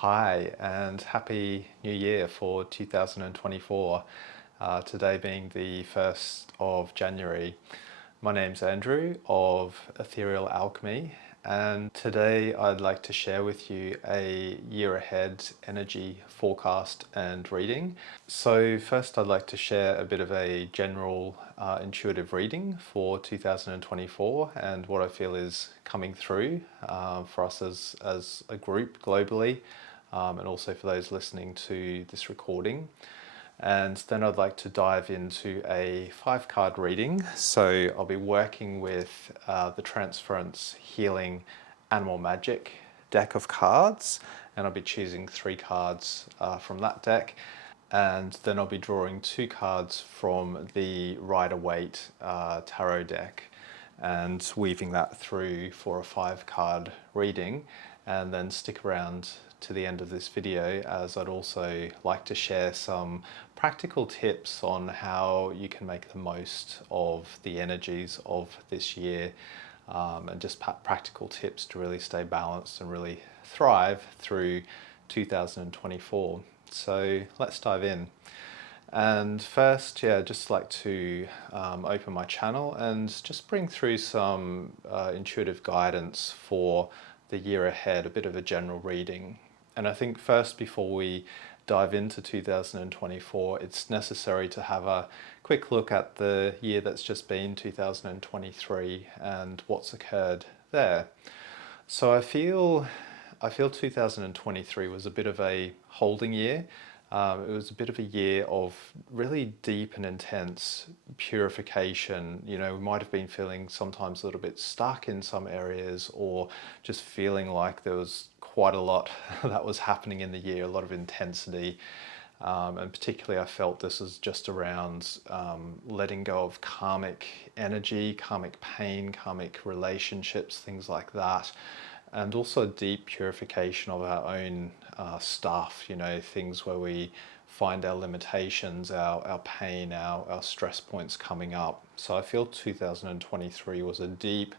Hi and Happy New Year for 2024, today being the 1st of January. My name's Andrew of Ethereal Alchemy, and today I'd like to share with you a year ahead energy forecast and reading. So first I'd like to share a bit of a general intuitive reading for 2024 and what I feel is coming through for us as a group globally, and also for those listening to this recording. And then I'd like to dive into a 5-card reading. So I'll be working with the Transference Healing Animal Magic deck of cards, and I'll be choosing 3 cards from that deck. And then I'll be drawing 2 cards from the Ryder Waite Tarot deck and weaving that through for a 5-card reading, and then stick around to the end of this video, as I'd also like to share some practical tips on how you can make the most of the energies of this year, and just practical tips to really stay balanced and really thrive through 2024. So let's dive in. And first, just like to open my channel and just bring through some intuitive guidance for the year ahead, a bit of a general reading. And I think first, before we dive into 2024, it's necessary to have a quick look at the year that's just been 2023 and what's occurred there. So I feel 2023 was a bit of a holding year. It was a bit of a year of really deep and intense purification. You know, we might have been feeling sometimes a little bit stuck in some areas, or just feeling like there was quite a lot that was happening in the year, a lot of intensity. And particularly I felt this is just around letting go of karmic energy, karmic pain, karmic relationships, things like that. And also deep purification of our own stuff, you know, things where we find our limitations, our pain, our stress points coming up. So I feel 2023 was a deep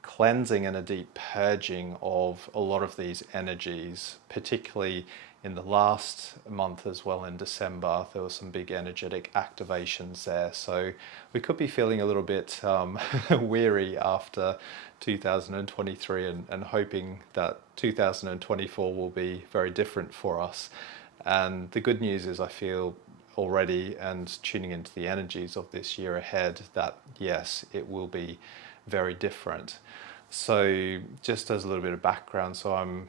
cleansing and a deep purging of a lot of these energies, particularly in the last month as well. In December, there were some big energetic activations there. So we could be feeling a little bit weary after 2023 and hoping that 2024 will be very different for us. And the good news is I feel already, and tuning into the energies of this year ahead, that yes, it will be very different. So just as a little bit of background, so I'm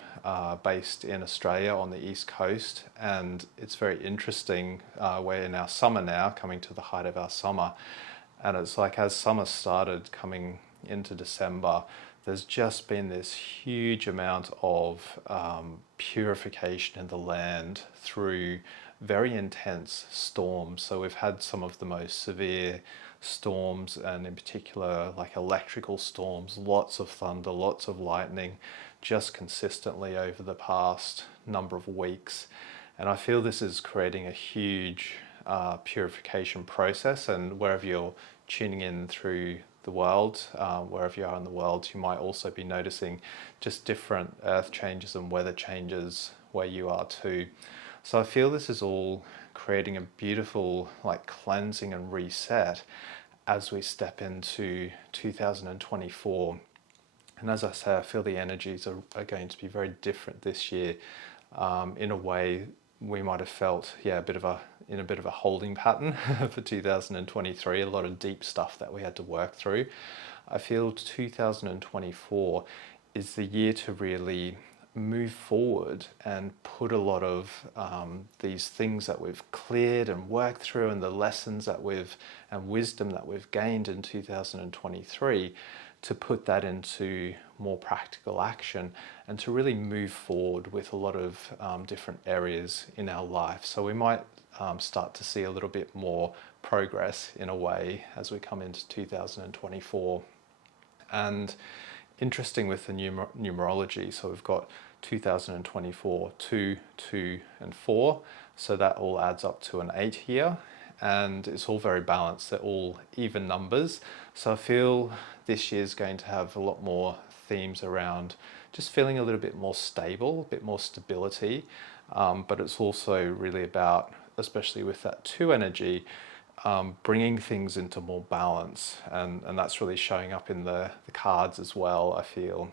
based in Australia on the East Coast, and it's very interesting. We're in our summer now, coming to the height of our summer, and it's like as summer started coming into December, there's just been this huge amount of purification in the land through very intense storms. So we've had some of the most severe storms, and in particular like electrical storms, lots of thunder, lots of lightning, just consistently over the past number of weeks. And I feel this is creating a huge purification process, and wherever you're tuning in through the world, wherever you are in the world, you might also be noticing just different earth changes and weather changes where you are too. So I feel this is all creating a beautiful like cleansing and reset as we step into 2024. And as I say, I feel the energies are going to be very different this year. In a way, we might have felt a bit of a holding pattern for 2023, a lot of deep stuff that we had to work through. I feel 2024 is the year to really move forward and put a lot of these things that we've cleared and worked through, and the lessons that and wisdom that we've gained in 2023, to put that into more practical action and to really move forward with a lot of different areas in our life. So we might start to see a little bit more progress in a way as we come into 2024. And interesting with the numerology, so we've got 2024, 2, 2 and 4, so that all adds up to an 8 here, and it's all very balanced, they're all even numbers. So I feel this year's going to have a lot more themes around just feeling a little bit more stable, a bit more stability. But it's also really about, especially with that 2 energy, bringing things into more balance. And that's really showing up in the cards as well, I feel.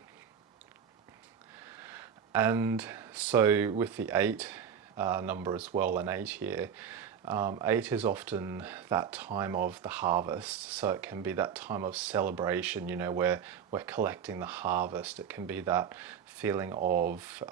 And so with the 8 number as well, and 8 here, 8 is often that time of the harvest. So it can be that time of celebration, you know, where we're collecting the harvest. It can be that feeling of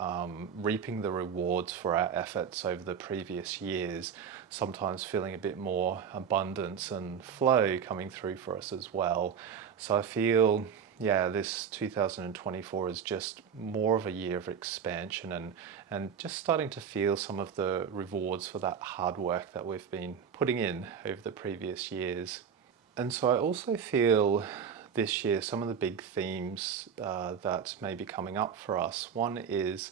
reaping the rewards for our efforts over the previous years, sometimes feeling a bit more abundance and flow coming through for us as well. So I feel, yeah, this 2024 is just more of a year of expansion and just starting to feel some of the rewards for that hard work that we've been putting in over the previous years. And so I also feel this year some of the big themes that may be coming up for us. One is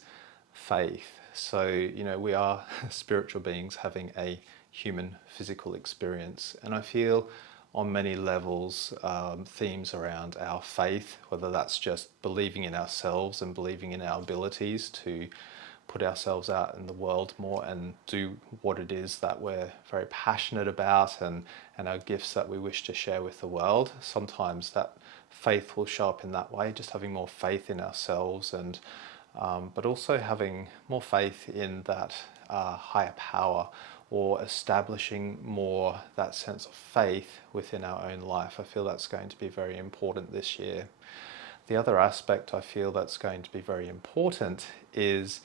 faith. So, you know, we are spiritual beings having a human physical experience, and I feel on many levels, themes around our faith, whether that's just believing in ourselves and believing in our abilities to put ourselves out in the world more and do what it is that we're very passionate about, and our gifts that we wish to share with the world. Sometimes that faith will show up in that way, just having more faith in ourselves, and but also having more faith in that higher power, or establishing more that sense of faith within our own life. I feel that's going to be very important this year. The other aspect I feel that's going to be very important is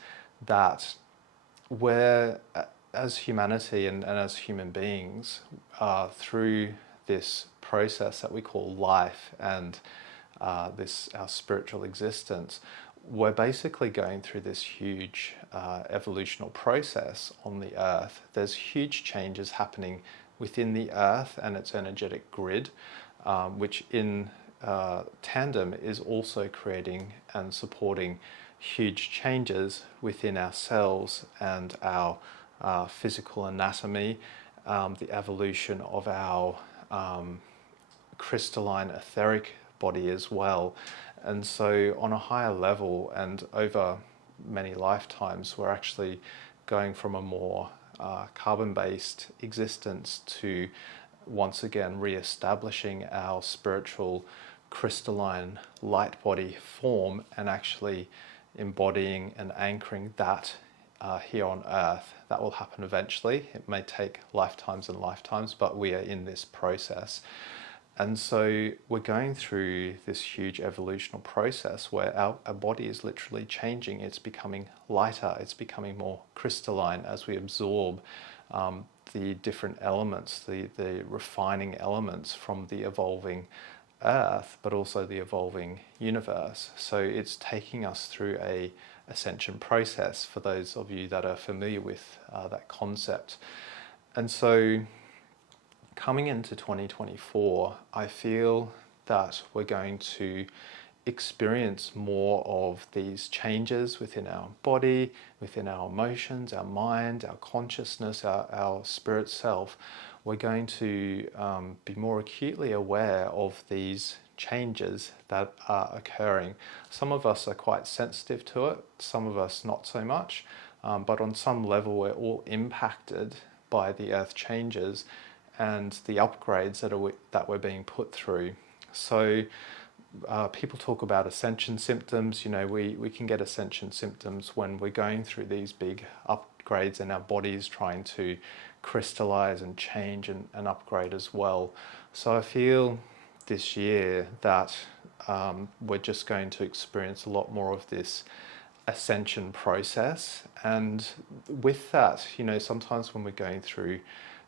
that we're, as humanity and as human beings, through this process that we call life and this our spiritual existence, we're basically going through this huge evolutional process on the earth. There's huge changes happening within the earth and its energetic grid, which in tandem is also creating and supporting huge changes within ourselves and our physical anatomy, the evolution of our crystalline etheric body as well. And so on a higher level and over many lifetimes, we're actually going from a more carbon-based existence to once again re-establishing our spiritual crystalline light body form and actually embodying and anchoring that here on earth. That will happen eventually. It may take lifetimes and lifetimes, but we are in this process. And so we're going through this huge evolutional process where our body is literally changing. It's becoming lighter, it's becoming more crystalline as we absorb the different elements, the refining elements from the evolving earth, but also the evolving universe. So it's taking us through a ascension process, for those of you that are familiar with that concept. And so coming into 2024, I feel that we're going to experience more of these changes within our body, within our emotions, our mind, our consciousness, our spirit self. We're going to be more acutely aware of these changes that are occurring. Some of us are quite sensitive to it, some of us not so much, but on some level we're all impacted by the earth changes and the upgrades that we're being put through. So people talk about ascension symptoms. You know, we can get ascension symptoms when we're going through these big upgrades in our bodies, trying to crystallize and change and upgrade as well. So I feel this year that we're just going to experience a lot more of this ascension process. And with that, you know, sometimes when we're going through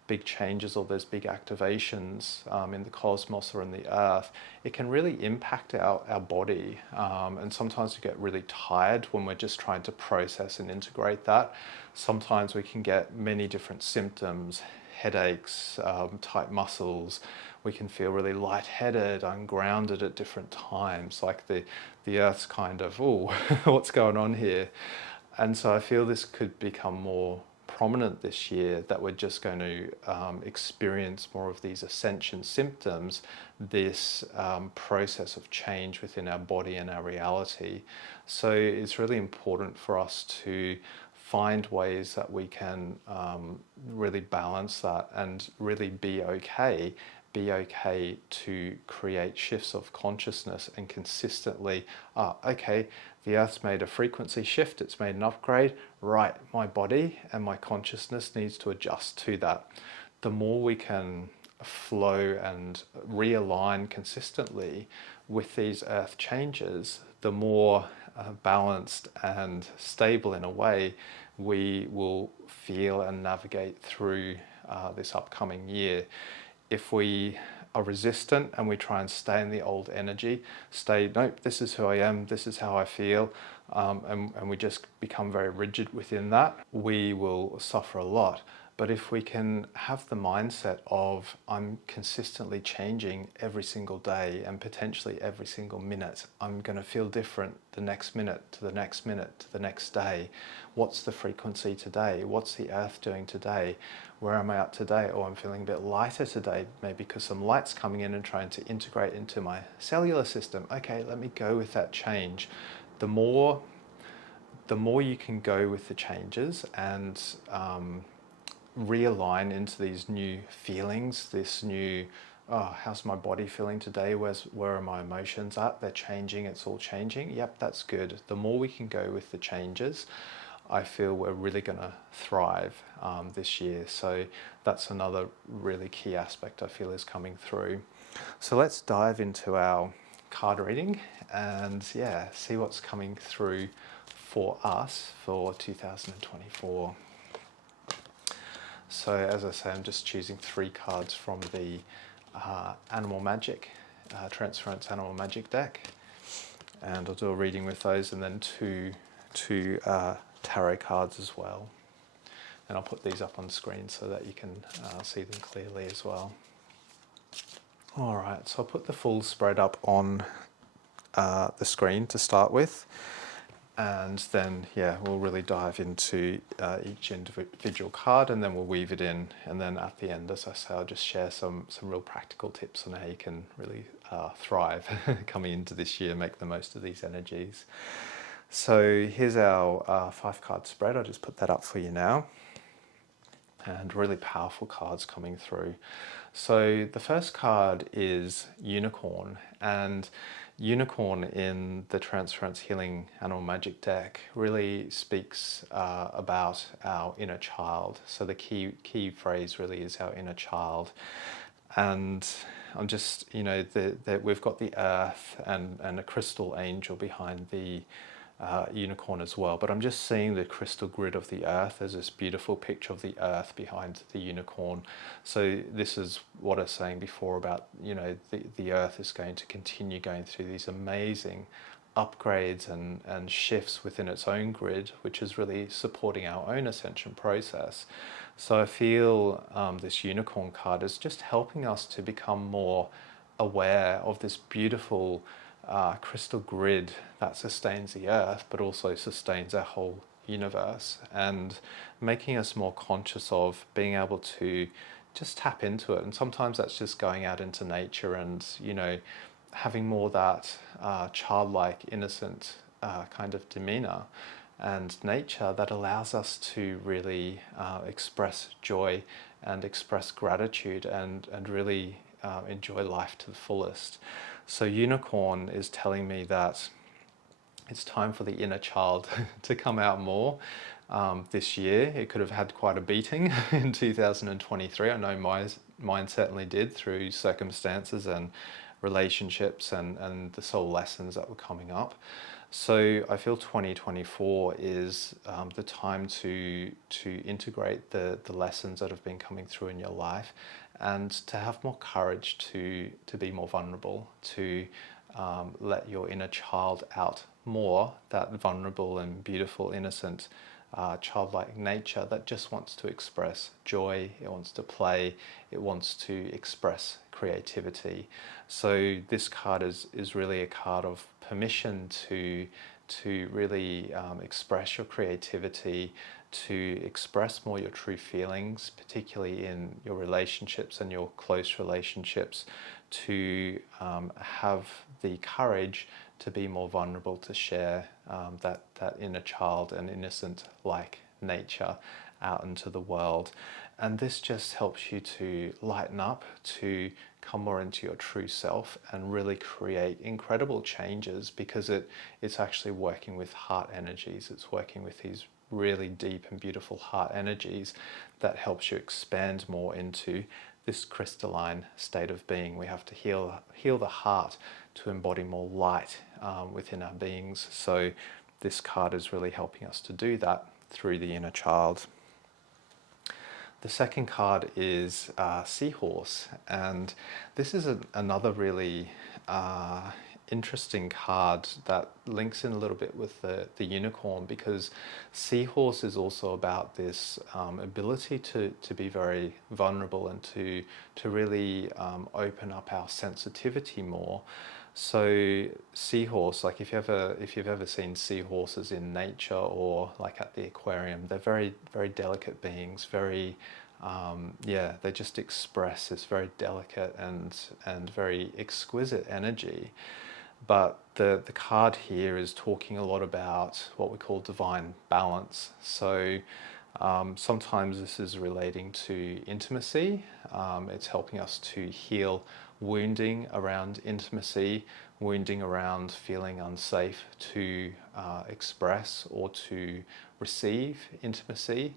big changes or there's big activations in the cosmos or in the earth, it can really impact our body. And sometimes we get really tired when we're just trying to process and integrate that. Sometimes we can get many different symptoms, headaches, tight muscles. We can feel really lightheaded, ungrounded at different times, like the earth's kind of, oh, what's going on here? And so I feel this could become more prominent this year, that we're just going to experience more of these ascension symptoms, this process of change within our body and our reality. So it's really important for us to find ways that we can really balance that and really be okay to create shifts of consciousness and consistently, okay, the Earth's made a frequency shift, it's made an upgrade, right, my body and my consciousness needs to adjust to that. The more we can flow and realign consistently with these Earth changes, the more balanced and stable in a way we will feel and navigate through this upcoming year. If we are resistant and we try and stay in the old energy, nope, this is who I am, this is how I feel, and we just become very rigid within that, we will suffer a lot. But if we can have the mindset of, I'm consistently changing every single day and potentially every single minute, I'm going to feel different the next minute to the next minute to the next day. What's the frequency today? What's the Earth doing today? Where am I at today? Oh, I'm feeling a bit lighter today, maybe because some light's coming in and trying to integrate into my cellular system. Okay, let me go with that change. The more you can go with the changes and realign into these new feelings, this new, oh, how's my body feeling today? Where are my emotions at? They're changing, it's all changing. Yep, that's good. The more we can go with the changes, I feel we're really going to thrive this year. So that's another really key aspect I feel is coming through. So let's dive into our card reading and see what's coming through for us for 2024. So as I say, I'm just choosing 3 cards from the Animal Magic, Transference Animal Magic deck, and I'll do a reading with those, and then two tarot cards as well. And I'll put these up on screen so that you can see them clearly as well. All right, so I'll put the full spread up on the screen to start with. And then, we'll really dive into each individual card, and then we'll weave it in. And then at the end, as I say, I'll just share some real practical tips on how you can really thrive coming into this year, make the most of these energies. So here's our 5-card spread. I'll just put that up for you now. And really powerful cards coming through. So the first card is Unicorn, and Unicorn in the Transference Healing Animal Magic deck really speaks about our inner child. So the key phrase really is our inner child. And I'm just, we've got the earth and a crystal angel behind the unicorn as well, but I'm just seeing the crystal grid of the earth. There's this beautiful picture of the earth behind the unicorn. So this is what I was saying before about, the earth is going to continue going through these amazing upgrades and shifts within its own grid, which is really supporting our own ascension process. So I feel this unicorn card is just helping us to become more aware of this beautiful crystal grid that sustains the earth, but also sustains our whole universe, and making us more conscious of being able to just tap into it. And sometimes that's just going out into nature and, having more that childlike, innocent kind of demeanor and nature that allows us to really express joy and express gratitude and really enjoy life to the fullest. So Unicorn is telling me that it's time for the inner child to come out more this year. It could have had quite a beating in 2023. I know mine certainly did, through circumstances and relationships and the soul lessons that were coming up. So I feel 2024 is the time to integrate the lessons that have been coming through in your life, and to have more courage to be more vulnerable, to let your inner child out more, that vulnerable and beautiful, innocent, childlike nature that just wants to express joy, it wants to play, it wants to express creativity. So this card is really a card of permission to really express your creativity, to express more your true feelings, particularly in your relationships and your close relationships, to have the courage to be more vulnerable, to share that inner child and innocent-like nature out into the world. And this just helps you to lighten up, to come more into your true self and really create incredible changes, because it's actually working with heart energies. It's working with these really deep and beautiful heart energies that helps you expand more into this crystalline state of being. We have to heal the heart to embody more light within our beings. So this card is really helping us to do that through the inner child. The second card is Seahorse, and this is another really interesting card that links in a little bit with the unicorn, because Seahorse is also about this ability to be very vulnerable and to really open up our sensitivity more. So seahorse, like if you've ever seen seahorses in nature or like at the aquarium, they're very, very delicate beings, very they just express this very delicate and very exquisite energy. But the card here is talking a lot about what we call divine balance. So sometimes this is relating to intimacy. It's helping us to heal wounding around intimacy, wounding around feeling unsafe to express or to receive intimacy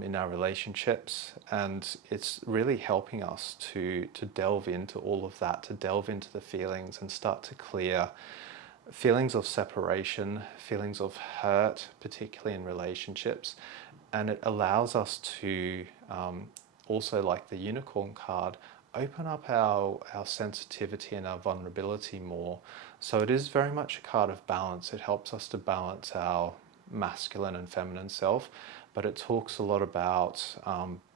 in our relationships. And it's really helping us to delve into all of that, to delve into the feelings and start to clear feelings of separation, feelings of hurt, particularly in relationships. And it allows us to also, like the unicorn card, open up our sensitivity and our vulnerability more. So it is very much a card of balance. It helps us to balance our masculine and feminine self, but it talks a lot about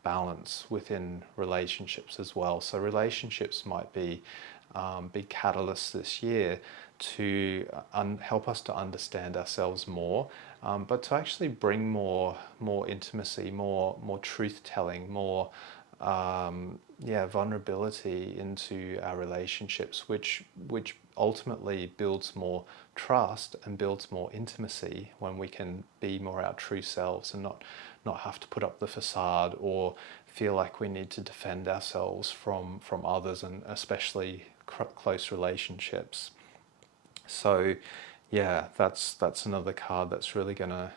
balance within relationships as well. So relationships might be big catalysts this year to help us to understand ourselves more, but to actually bring more intimacy, more truth-telling, more vulnerability into our relationships, which ultimately builds more trust and builds more intimacy when we can be more our true selves and not have to put up the facade or feel like we need to defend ourselves from others, and especially close relationships. So yeah, that's another card that's really going to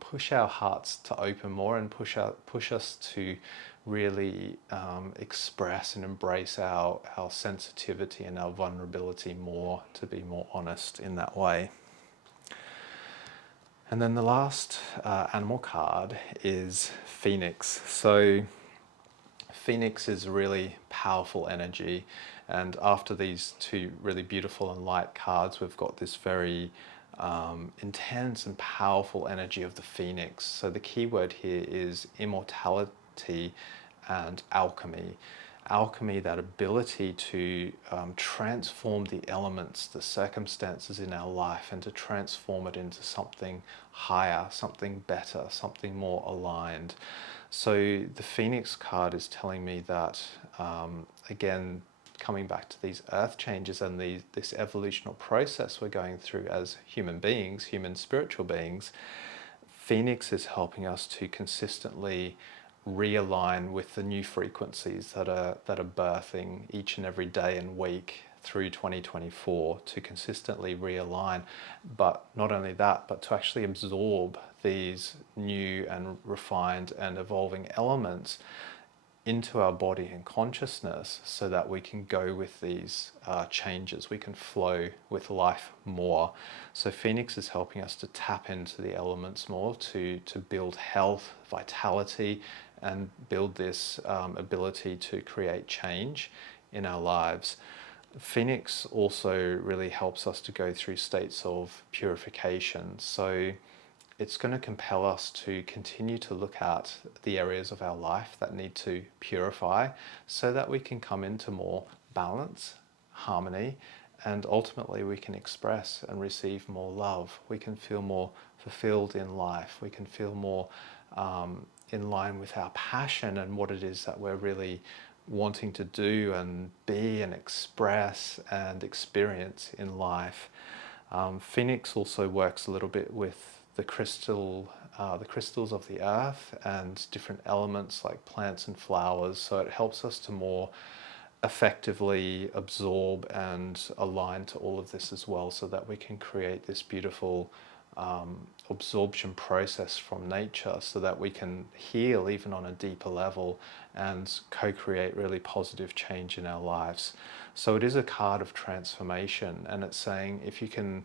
push our hearts to open more and push us to really express and embrace our sensitivity and our vulnerability more, to be more honest in that way. And then the last animal card is Phoenix. So Phoenix is really powerful energy, and after these two really beautiful and light cards, we've got this very intense and powerful energy of the Phoenix. So the key word here is immortality and alchemy. Alchemy, that ability to transform the elements, the circumstances in our life, and to transform it into something higher, something better, something more aligned. So the Phoenix card is telling me that, again, coming back to these earth changes and this evolutionary process we're going through as human beings, human spiritual beings, Phoenix is helping us to consistently realign with the new frequencies that are birthing each and every day and week through 2024, to consistently realign. But not only that, but to actually absorb these new and refined and evolving elements into our body and consciousness, so that we can go with these changes, we can flow with life more. So Phoenix is helping us to tap into the elements more, to build health, vitality, and build this ability to create change in our lives. Phoenix also really helps us to go through states of purification. So it's going to compel us to continue to look at the areas of our life that need to purify, so that we can come into more balance, harmony, and ultimately we can express and receive more love. We can feel more fulfilled in life. We can feel more in line with our passion and what it is that we're really wanting to do and be and express and experience in life. Phoenix also works a little bit with the crystals of the earth and different elements like plants and flowers, so it helps us to more effectively absorb and align to all of this as well, so that we can create this beautiful absorption process from nature, so that we can heal even on a deeper level and co-create really positive change in our lives. So it is a card of transformation, and it's saying if you can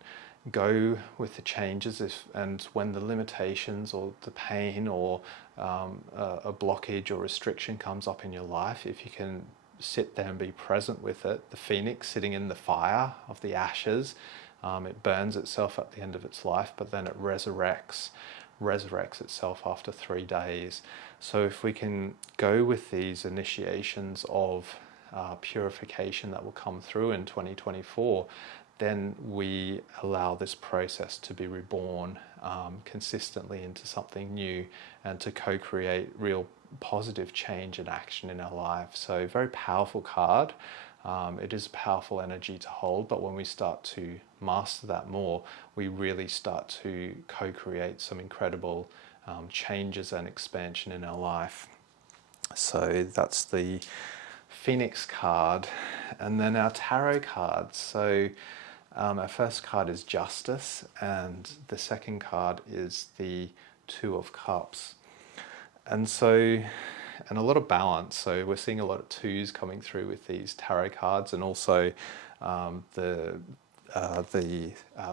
go with the changes, and when the limitations or the pain or a blockage or restriction comes up in your life, if you can sit there and be present with it, the phoenix sitting in the fire of the ashes, it burns itself at the end of its life, but then it resurrects itself after 3 days. So if we can go with these initiations of purification that will come through in 2024, then we allow this process to be reborn consistently into something new, and to co-create real positive change and action in our life. So very powerful card. It is powerful energy to hold, but when we start to master that more, we really start to co-create some incredible changes and expansion in our life. So that's the Phoenix card. And then our tarot cards. So our first card is Justice, and the second card is the Two of Cups. And a lot of balance. So we're seeing a lot of twos coming through with these tarot cards, and also the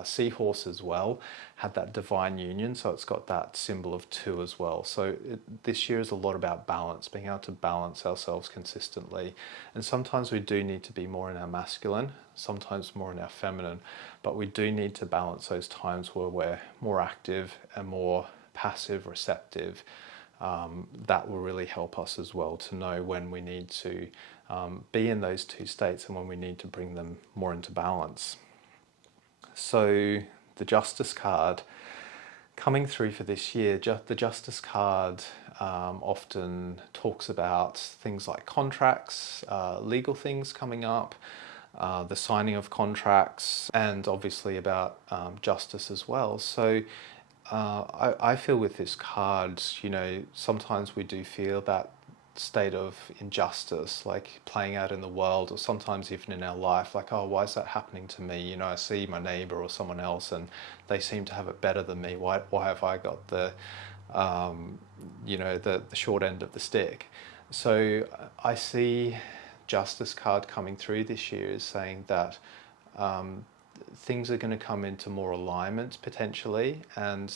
seahorse as well had that divine union, so it's got that symbol of two as well. So this year is a lot about balance, being able to balance ourselves consistently. And sometimes we do need to be more in our masculine, sometimes more in our feminine, but we do need to balance those times where we're more active and more passive, receptive. That will really help us as well to know when we need to be in those two states and when we need to bring them more into balance. So the Justice card coming through for this year, the Justice card often talks about things like contracts, legal things coming up, the signing of contracts, and obviously about justice as well. So I feel with this card, sometimes we do feel that state of injustice, like playing out in the world, or sometimes even in our life, like, oh, why is that happening to me? I see my neighbor or someone else and they seem to have it better than me. Why have I got the short end of the stick? So I see Justice card coming through this year is saying that things are going to come into more alignment potentially, and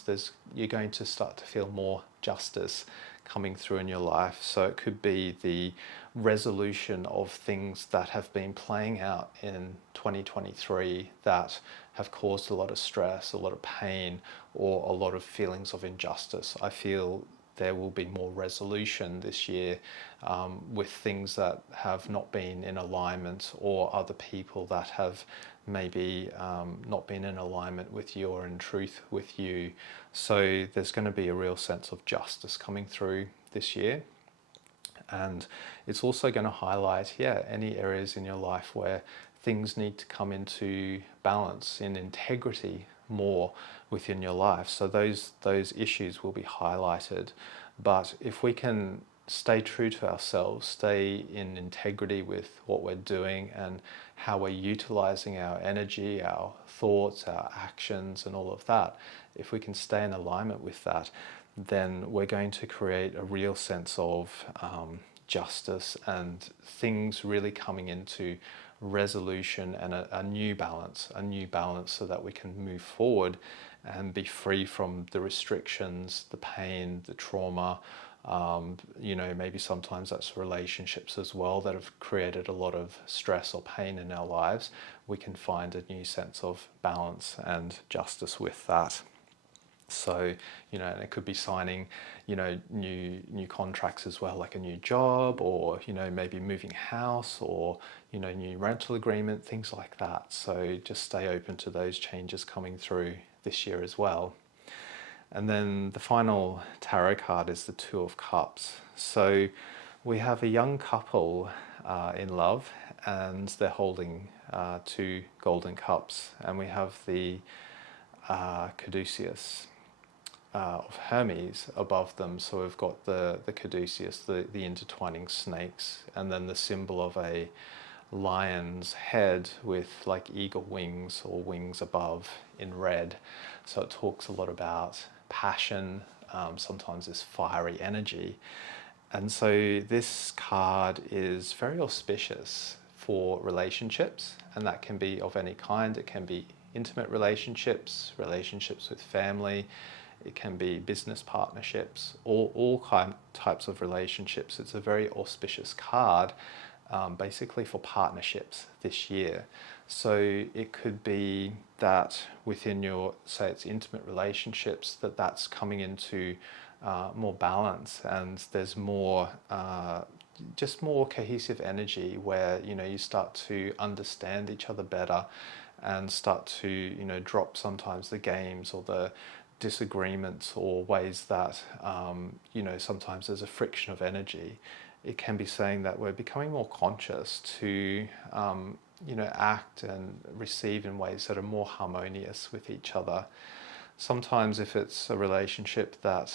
you're going to start to feel more justice coming through in your life. So it could be the resolution of things that have been playing out in 2023 that have caused a lot of stress, a lot of pain, or a lot of feelings of injustice. I feel there will be more resolution this year with things that have not been in alignment, or other people that have maybe not been in alignment with you or in truth with you. So there's going to be a real sense of justice coming through this year. And it's also going to highlight, any areas in your life where things need to come into balance, in integrity more within your life. So those issues will be highlighted. But if we can stay true to ourselves, stay in integrity with what we're doing and how we're utilizing our energy, our thoughts, our actions, and all of that, if we can stay in alignment with that, then we're going to create a real sense of justice and things really coming into resolution and a new balance, so that we can move forward and be free from the restrictions, the pain, the trauma. Maybe sometimes that's relationships as well that have created a lot of stress or pain in our lives. We can find a new sense of balance and justice with that. So, and it could be signing, new contracts as well, like a new job, or, maybe moving house, or, new rental agreement, things like that. So just stay open to those changes coming through this year as well. And then the final tarot card is the Two of Cups. So we have a young couple in love, and they're holding two golden cups, and we have the caduceus of Hermes above them. So we've got the caduceus, the intertwining snakes, and then the symbol of a lion's head with like eagle wings or wings above in red. So it talks a lot about passion, sometimes this fiery energy. And so this card is very auspicious for relationships, and that can be of any kind. It can be intimate relationships, relationships with family, it can be business partnerships, all types of relationships. It's a very auspicious card, basically for partnerships this year. So it could be that within your, say it's intimate relationships, that's coming into more balance, and there's more just more cohesive energy where you start to understand each other better and start to drop sometimes the games or the disagreements or ways that sometimes there's a friction of energy. It can be saying that we're becoming more conscious to act and receive in ways that are more harmonious with each other. Sometimes if it's a relationship that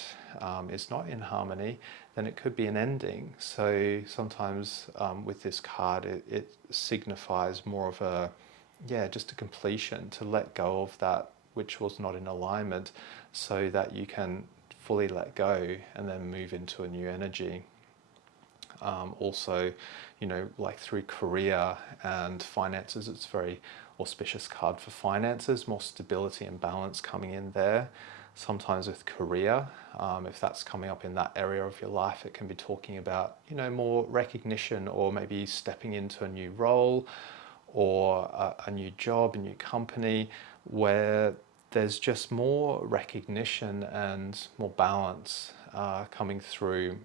is not in harmony, then it could be an ending. So sometimes with this card, it signifies more of a, just a completion, to let go of that which was not in alignment, so that you can fully let go and then move into a new energy. Also, like through career and finances, it's a very auspicious card for finances, more stability and balance coming in there. Sometimes with career, if that's coming up in that area of your life, it can be talking about, more recognition, or maybe stepping into a new role or a new job, a new company, where there's just more recognition and more balance coming through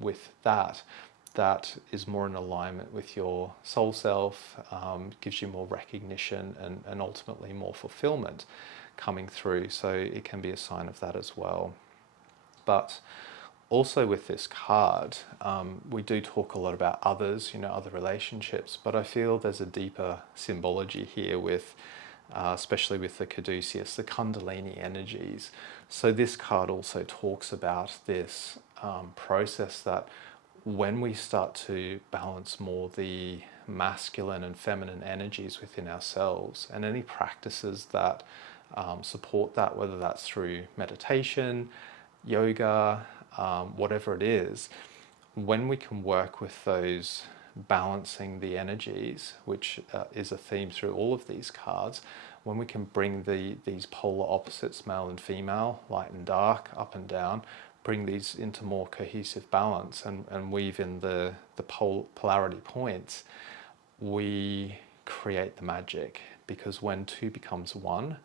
with that. That is more in alignment with your soul self, gives you more recognition and ultimately more fulfillment coming through. So it can be a sign of that as well. But also with this card, we do talk a lot about others, other relationships, but I feel there's a deeper symbology here with, especially with the caduceus, the kundalini energies. So this card also talks about this process that when we start to balance more the masculine and feminine energies within ourselves, and any practices that support that, whether that's through meditation, yoga, whatever it is, when we can work with those balancing the energies, which is a theme through all of these cards, when we can bring these polar opposites, male and female, light and dark, up and down, bring these into more cohesive balance and weave in the polarity points, we create the magic. Because when two becomes one,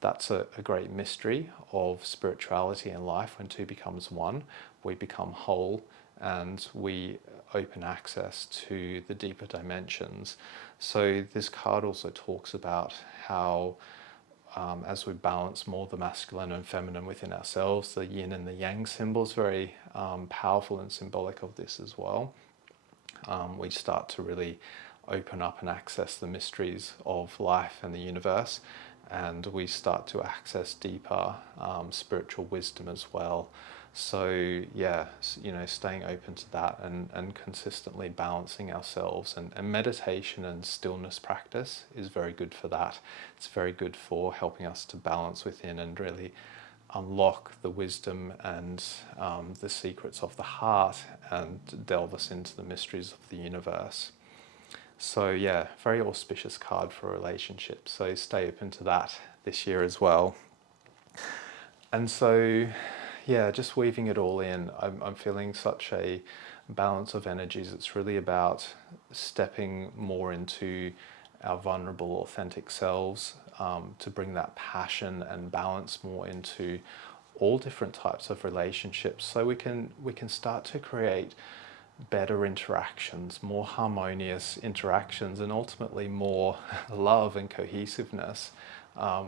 that's a great mystery of spirituality and life. When two becomes one, we become whole, and we open access to the deeper dimensions. So this card also talks about how as we balance more the masculine and feminine within ourselves, the yin and the yang symbols, very powerful and symbolic of this as well. We start to really open up and access the mysteries of life and the universe, and we start to access deeper spiritual wisdom as well. So staying open to that and consistently balancing ourselves, and meditation and stillness practice is very good for that. It's very good for helping us to balance within and really unlock the wisdom and the secrets of the heart, and delve us into the mysteries of the universe. So very auspicious card for relationships. So stay open to that this year as well. And so just weaving it all in, I'm feeling such a balance of energies. It's really about stepping more into our vulnerable, authentic selves, to bring that passion and balance more into all different types of relationships, so we can start to create better interactions, more harmonious interactions, and ultimately more love and cohesiveness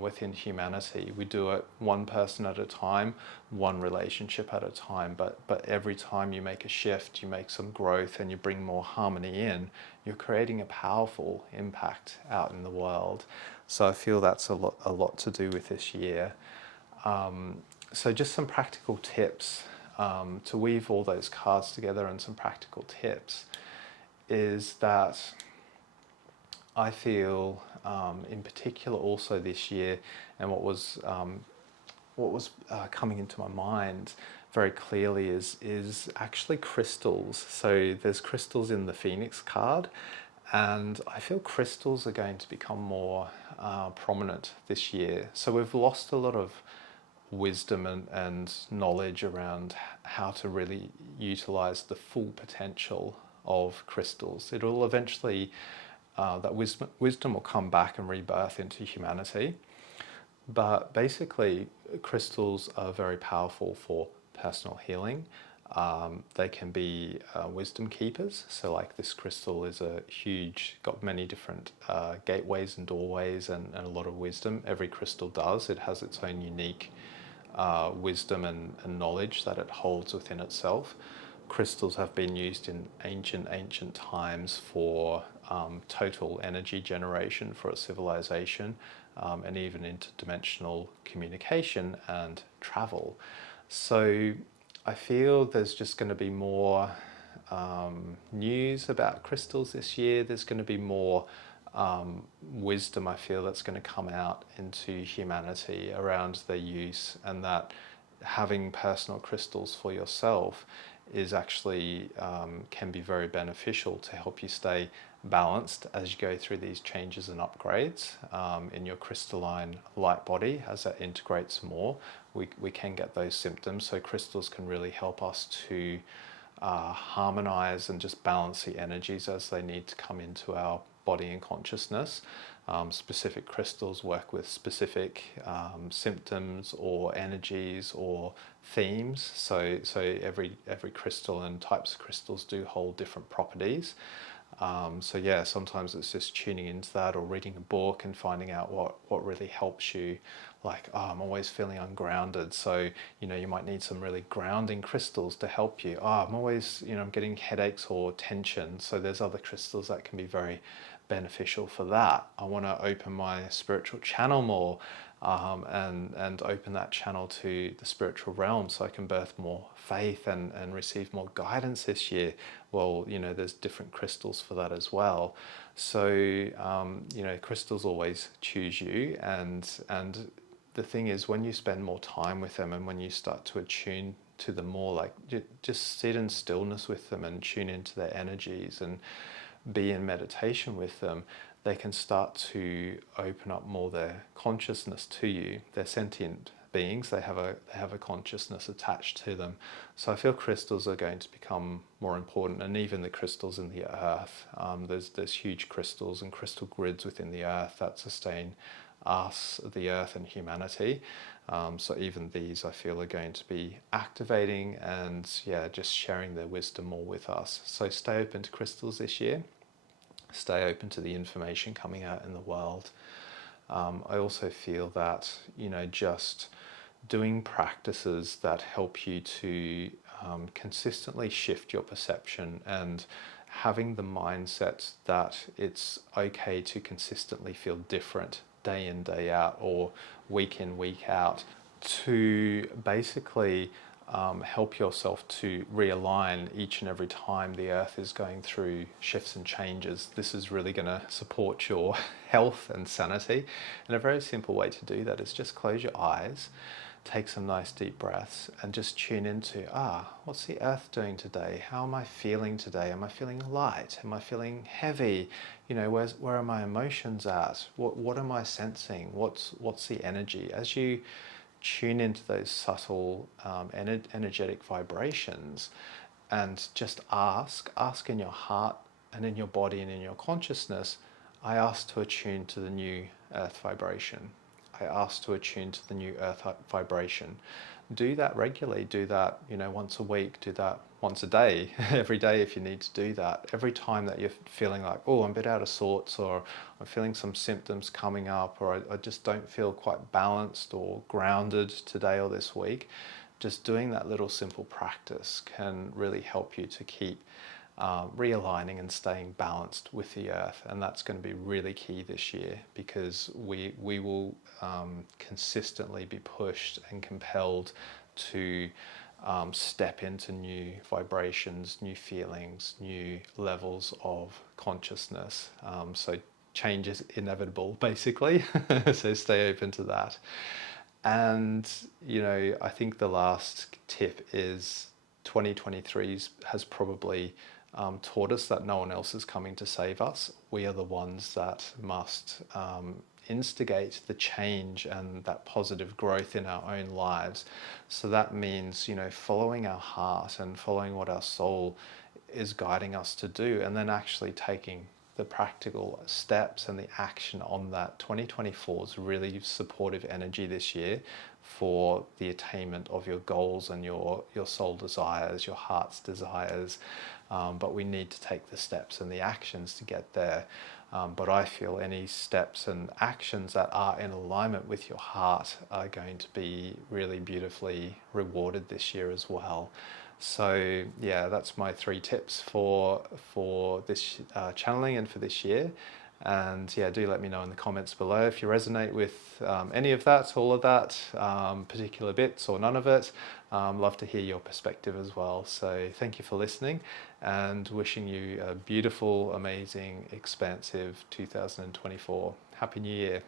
within humanity. We do it one person at a time, one relationship at a time, but every time you make a shift, you make some growth and you bring more harmony in, you're creating a powerful impact out in the world. So I feel that's a lot to do with this year. So just some practical tips to weave all those cards together, and some practical tips is that I feel in particular also this year, and what was coming into my mind very clearly is actually crystals. So there's crystals in the Phoenix card, and I feel crystals are going to become more prominent this year. So we've lost a lot of wisdom and knowledge around how to really utilize the full potential of crystals. It will eventually, that wisdom will come back and rebirth into humanity. But basically, crystals are very powerful for personal healing. They can be wisdom keepers. So like this crystal is got many different gateways and doorways and a lot of wisdom. Every crystal does. It has its own unique wisdom and knowledge that it holds within itself. Crystals have been used in ancient times for total energy generation for a civilization, and even interdimensional communication and travel. So I feel there's just going to be more news about crystals this year. There's going to be more wisdom, I feel, that's going to come out into humanity around their use, and that having personal crystals for yourself is actually can be very beneficial to help you stay balanced as you go through these changes and upgrades in your crystalline light body. As that integrates more, we can get those symptoms. So crystals can really help us to harmonize and just balance the energies as they need to come into our body and consciousness. Specific crystals work with specific symptoms or energies or themes. So every crystal and types of crystals do hold different properties. So yeah, sometimes it's just tuning into that, or reading a book and finding out what really helps you. Like, I'm always feeling ungrounded, so you might need some really grounding crystals to help you. I'm always I'm getting headaches or tension, so there's other crystals that can be very beneficial for that. I want to open my spiritual channel more, and open that channel to the spiritual realm, so I can birth more faith and receive more guidance this year. Well, there's different crystals for that as well. So crystals always choose you, and the thing is, when you spend more time with them and when you start to attune to them more, like just sit in stillness with them and tune into their energies and be in meditation with them, they can start to open up more their consciousness to you. They're sentient beings. They have a consciousness attached to them. So I feel crystals are going to become more important, and even the crystals in the earth. There's huge crystals and crystal grids within the earth that sustain us, the earth, and humanity. So even these, I feel, are going to be activating and just sharing their wisdom more with us. So stay open to crystals this year. Stay open to the information coming out in the world. I also feel that just doing practices that help you to consistently shift your perception, and having the mindset that it's okay to consistently feel different day in, day out, or week in, week out, to basically help yourself to realign each and every time the earth is going through shifts and changes. This is really going to support your health and sanity. And a very simple way to do that is just close your eyes, take some nice deep breaths, and just tune into, what's the earth doing today? How am I feeling today? Am I feeling light? Am I feeling heavy? Where are my emotions at? What am I sensing? What's the energy? As you tune into those subtle energetic vibrations, and just ask in your heart and in your body and in your consciousness, I ask to attune to the new earth vibration. I ask to attune to the new earth vibration. Do that regularly. Do that, once a week. Do that once a day, every day if you need to do that. Every time that you're feeling like, oh, I'm a bit out of sorts, or I'm feeling some symptoms coming up, or I just don't feel quite balanced or grounded today or this week, just doing that little simple practice can really help you to keep realigning and staying balanced with the earth. And that's going to be really key this year, because we will consistently be pushed and compelled to step into new vibrations, new feelings, new levels of consciousness. So change is inevitable, basically. So stay open to that. And, I think the last tip is 2023 has probably taught us that no one else is coming to save us. We are the ones that must instigate the change and that positive growth in our own lives. So that means, following our heart and following what our soul is guiding us to do, and then actually taking the practical steps and the action on that. 2024 is really supportive energy this year for the attainment of your goals and your soul desires, your heart's desires. But we need to take the steps and the actions to get there. But I feel any steps and actions that are in alignment with your heart are going to be really beautifully rewarded this year as well. So yeah, that's my 3 tips for this channeling and for this year. And yeah, do let me know in the comments below if you resonate with any of that, all of that, particular bits or none of it. Love to hear your perspective as well. So thank you for listening, and wishing you a beautiful, amazing, expansive 2024. Happy New Year.